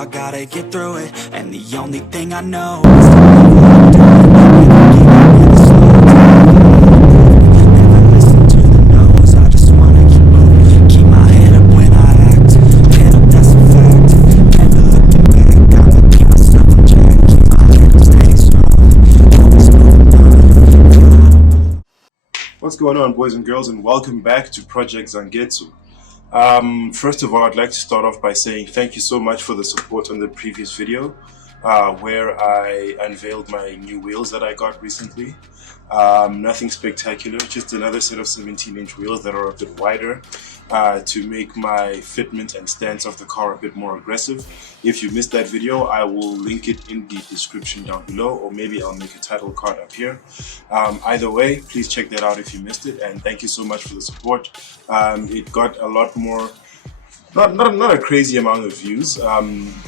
I gotta get through it. And the only thing I know is to love what I'm doing. Never listen to the no's, I just wanna keep moving. Keep my head up when I act, head up, that's a fact. Never looking back, I'ma keep myself on track. Keep my head up, stay strong, always moving on. What's going on, boys and girls, and welcome back to Project Zangetsu. First of all, I'd like to start off by saying thank you so much for the support on the previous video where I unveiled my new wheels that I got recently. Nothing spectacular, just another set of 17-inch wheels that are a bit wider to make my fitment and stance of the car a bit more aggressive. If you missed that video, I will link it in the description down below, or maybe I'll make a title card up here. Either way, please check that out if you missed it, and thank you so much for the support. It got a lot more, not a crazy amount of views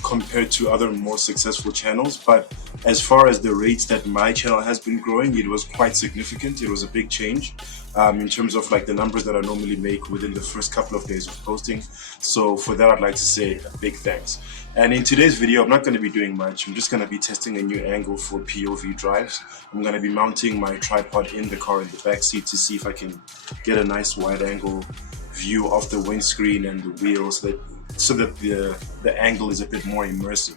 compared to other more successful channels, but as far as the rates that my channel has been growing, it was quite significant. It was a big change in terms of like the numbers that I normally make within the first couple of days of posting. So for that, I'd like to say a big thanks. And in today's video, I'm not going to be doing much. I'm just going to be testing a new angle for POV drives. I'm going to be mounting my tripod in the car in the back seat to see if I can get a nice wide angle view of the windscreen and the wheels, so that the angle is a bit more immersive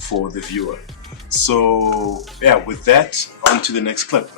for the viewer. So yeah, with that, on to the next clip.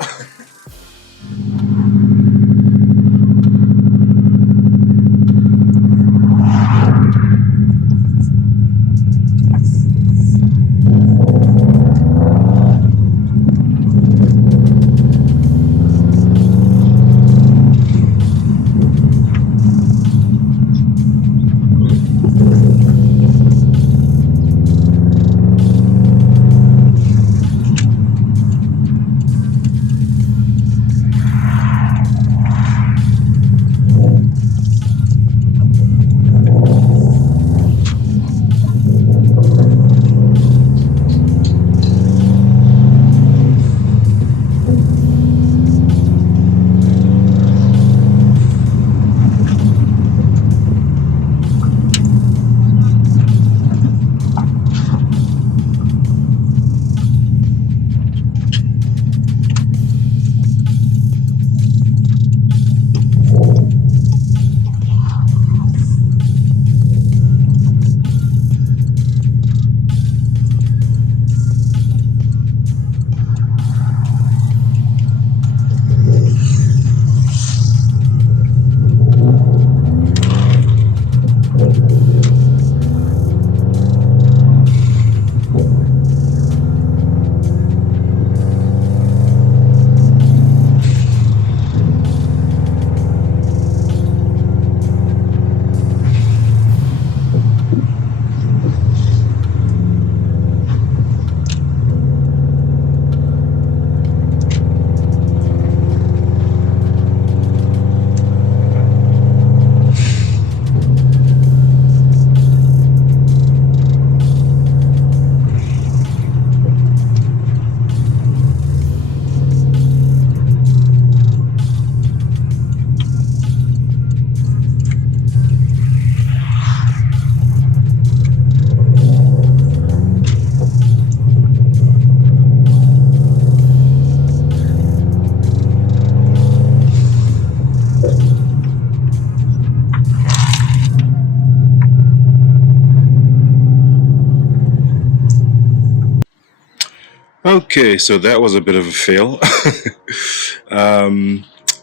Okay, so that was a bit of a fail.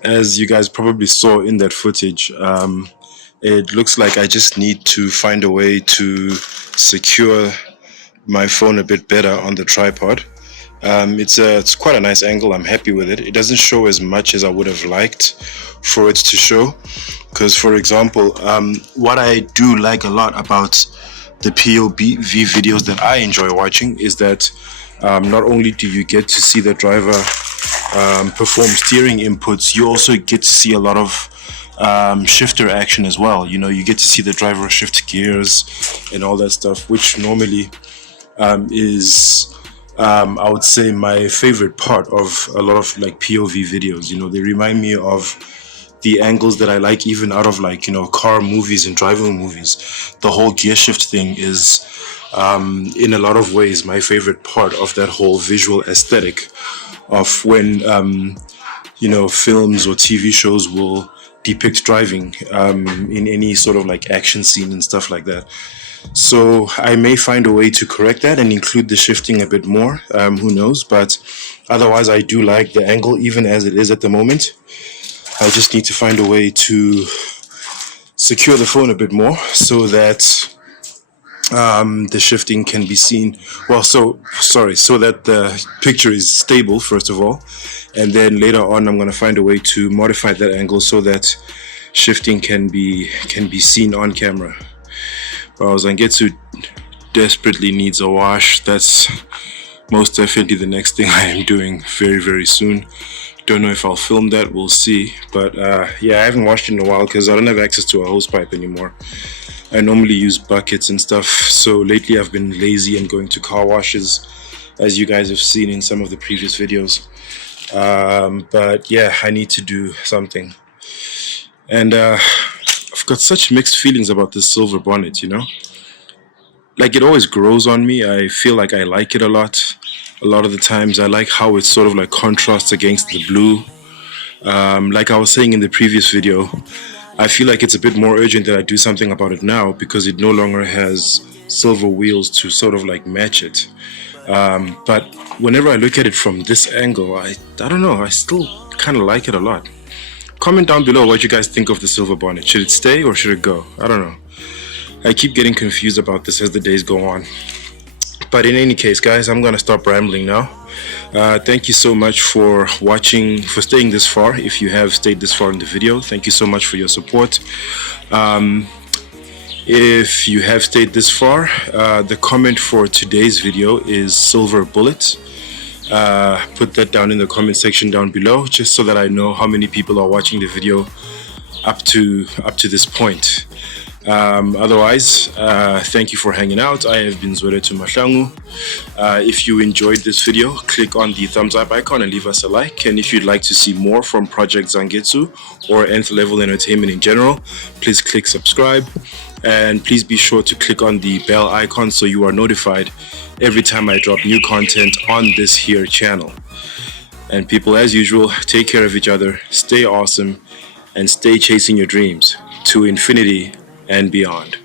As you guys probably saw in that footage, it looks like I just need to find a way to secure my phone a bit better on the tripod. It's quite a nice angle. I'm happy with it. It doesn't show as much as I would have liked for it to show, because for example, what I do like a lot about the POV videos that I enjoy watching is that not only do you get to see the driver perform steering inputs, you also get to see a lot of shifter action as well. You know, you get to see the driver shift gears and all that stuff, which normally is I would say my favorite part of a lot of like POV videos. You know, they remind me of the angles that I like even out of like, you know, car movies and driving movies. The whole gear shift thing is in a lot of ways my favorite part of that whole visual aesthetic of when films or TV shows will depict driving in any sort of like action scene and stuff like that. So I may find a way to correct that and include the shifting a bit more. Who knows? But otherwise, I do like the angle even as it is at the moment. I just need to find a way to secure the phone a bit more so that the shifting can be seen. Well, so that the picture is stable first of all, and then later on I'm going to find a way to modify that angle so that shifting can be seen on camera. Well, Zangetsu desperately needs a wash. That's most definitely the next thing I am doing very, very soon. Don't know if I'll film that, we'll see. But yeah, I haven't washed it in a while because I don't have access to a hose pipe anymore. I normally use buckets and stuff, so lately I've been lazy and going to car washes, as you guys have seen in some of the previous videos. But yeah, I need to do something. And I've got such mixed feelings about this silver bonnet, Like, it always grows on me. I feel like I like it a lot. A lot of the times I like how it sort of like contrasts against the blue. Like I was saying in the previous video, I feel like it's a bit more urgent that I do something about it now because it no longer has silver wheels to sort of like match it. But whenever I look at it from this angle, I don't know, I still kind of like it a lot. Comment down below what you guys think of the silver bonnet. Should it stay or should it go? I don't know. I keep getting confused about this as the days go on. But in any case, guys, I'm gonna stop rambling now. Thank you so much for watching, for staying this far. If you have stayed this far in the video, thank you so much for your support. If you have stayed this far, the comment for today's video is silver bullet. Put that down in the comment section down below, just so that I know how many people are watching the video up to this point. Otherwise, thank you for hanging out. I have been Zweretu Mahlangu. If you enjoyed this video, click on the thumbs up icon and leave us a like. And if you'd like to see more from Project Zangetsu or Nth Level Entertainment in general, please click subscribe. And please be sure to click on the bell icon so you are notified every time I drop new content on this here channel. And people, as usual, take care of each other, stay awesome, and stay chasing your dreams to infinity and beyond.